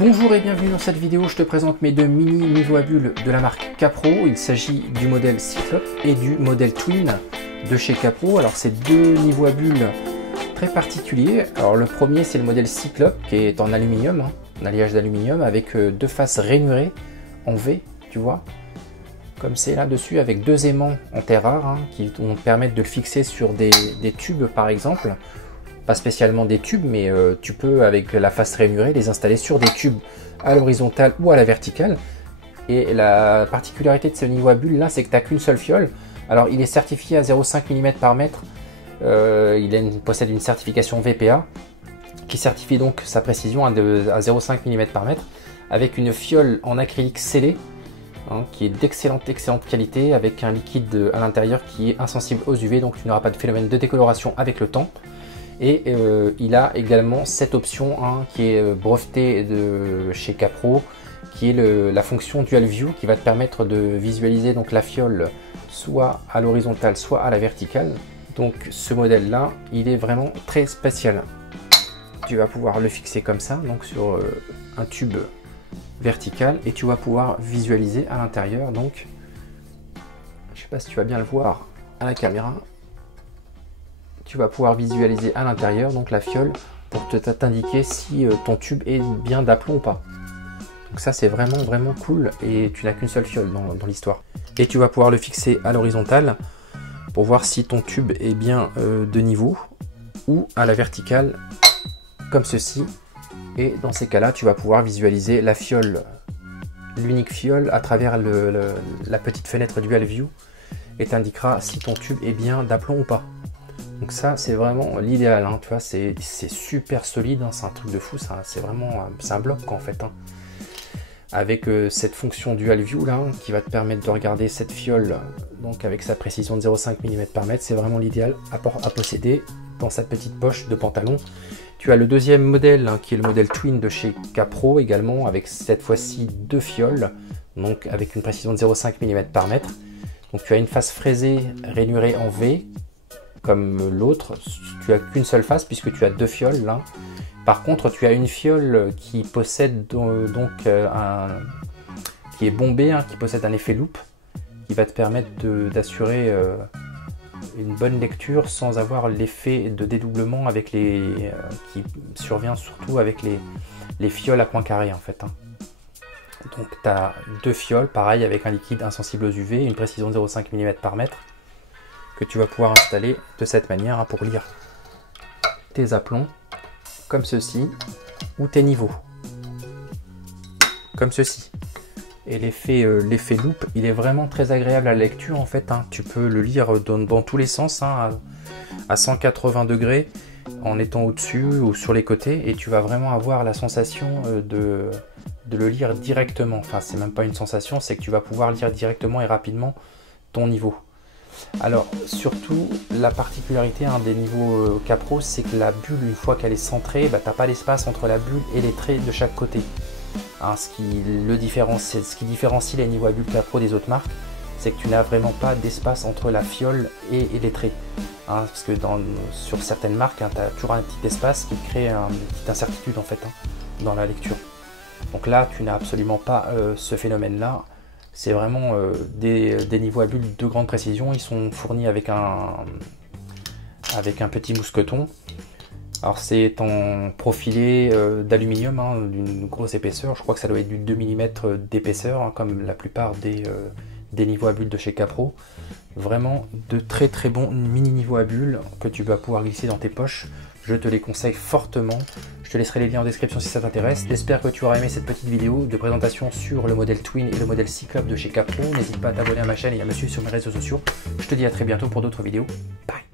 Bonjour et bienvenue dans cette vidéo, je te présente mes deux mini niveaux à bulles de la marque Capro. Il s'agit du modèle Cyclope et du modèle Twin de chez Capro. Alors c'est deux niveaux à bulles très particuliers. Alors le premier c'est le modèle Cyclope qui est en aluminium, un alliage d'aluminium avec deux faces rainurées en V, tu vois, comme c'est là-dessus, avec deux aimants en terre rare qui vont te permettre de le fixer sur des tubes par exemple. Pas spécialement des tubes, mais tu peux avec la face rainurée les installer sur des tubes à l'horizontale ou à la verticale. Et la particularité de ce niveau à bulles là, c'est que tu n'as qu'une seule fiole. Alors il est certifié à 0,5 mm par mètre, il possède une certification VPA qui certifie donc sa précision à 0,5 mm par mètre, avec une fiole en acrylique scellé qui est d'excellente qualité, avec un liquide à l'intérieur qui est insensible aux UV, donc tu n'auras pas de phénomène de décoloration avec le temps. Et il a également cette option qui est brevetée de chez Capro, qui est la fonction Dual View, qui va te permettre de visualiser donc la fiole soit à l'horizontale soit à la verticale. Donc ce modèle là, il est vraiment très spécial. Tu vas pouvoir le fixer comme ça, donc sur un tube vertical, et tu vas pouvoir visualiser à l'intérieur. Donc je sais pas si tu vas bien le voir à la caméra. Tu vas pouvoir visualiser à l'intérieur donc la fiole pour t'indiquer si ton tube est bien d'aplomb ou pas. Donc ça c'est vraiment cool, et tu n'as qu'une seule fiole dans l'histoire. Et tu vas pouvoir le fixer à l'horizontale pour voir si ton tube est bien de niveau, ou à la verticale comme ceci. Et dans ces cas là tu vas pouvoir visualiser la fiole, l'unique fiole, à travers la petite fenêtre Dual View, et t'indiquera si ton tube est bien d'aplomb ou pas. Donc ça c'est vraiment l'idéal, tu vois, c'est super solide, c'est un truc de fou, c'est vraiment un bloc en fait, avec cette fonction Dual View là, qui va te permettre de regarder cette fiole, donc avec sa précision de 0,5 mm par mètre. C'est vraiment l'idéal à posséder dans sa petite poche de pantalon. Tu as le deuxième modèle qui est le modèle Twin de chez Capro également, avec cette fois-ci deux fioles, donc avec une précision de 0,5 mm par mètre. Donc tu as une face fraisée rainurée en V, comme l'autre. Tu as qu'une seule face puisque tu as deux fioles là. Par contre tu as une fiole qui possède qui est bombée, qui possède un effet loupe, qui va te permettre d'assurer une bonne lecture sans avoir l'effet de dédoublement avec qui survient surtout avec les fioles à point carré en fait. Donc tu as deux fioles, pareil, avec un liquide insensible aux UV, une précision de 0,5 mm par mètre, que tu vas pouvoir installer de cette manière pour lire tes aplombs comme ceci, ou tes niveaux comme ceci. Et l'effet loupe, il est vraiment très agréable à la lecture en fait, tu peux le lire dans tous les sens, à 180 degrés en étant au-dessus ou sur les côtés, et tu vas vraiment avoir la sensation de le lire directement. Enfin c'est même pas une sensation, c'est que tu vas pouvoir lire directement et rapidement ton niveau. Alors surtout la particularité des niveaux Capro, c'est que la bulle, une fois qu'elle est centrée, t'as pas l'espace entre la bulle et les traits de chaque côté. Ce qui différencie les niveaux à bulles Capro des autres marques, c'est que tu n'as vraiment pas d'espace entre la fiole et les traits. Parce que sur certaines marques, tu as toujours un petit espace qui crée une petite incertitude en fait, dans la lecture. Donc là tu n'as absolument pas ce phénomène là. C'est vraiment des niveaux à bulles de grande précision. Ils sont fournis avec un petit mousqueton. Alors c'est en profilé d'aluminium d'une grosse épaisseur. Je crois que ça doit être du 2 mm d'épaisseur, comme la plupart des niveaux à bulles de chez Capro. Vraiment de très bons mini niveaux à bulles que tu vas pouvoir glisser dans tes poches. Je te les conseille fortement. Je te laisserai les liens en description si ça t'intéresse. J'espère que tu auras aimé cette petite vidéo de présentation sur le modèle Twin et le modèle Cyclope de chez Capro. N'hésite pas à t'abonner à ma chaîne et à me suivre sur mes réseaux sociaux. Je te dis à très bientôt pour d'autres vidéos. Bye!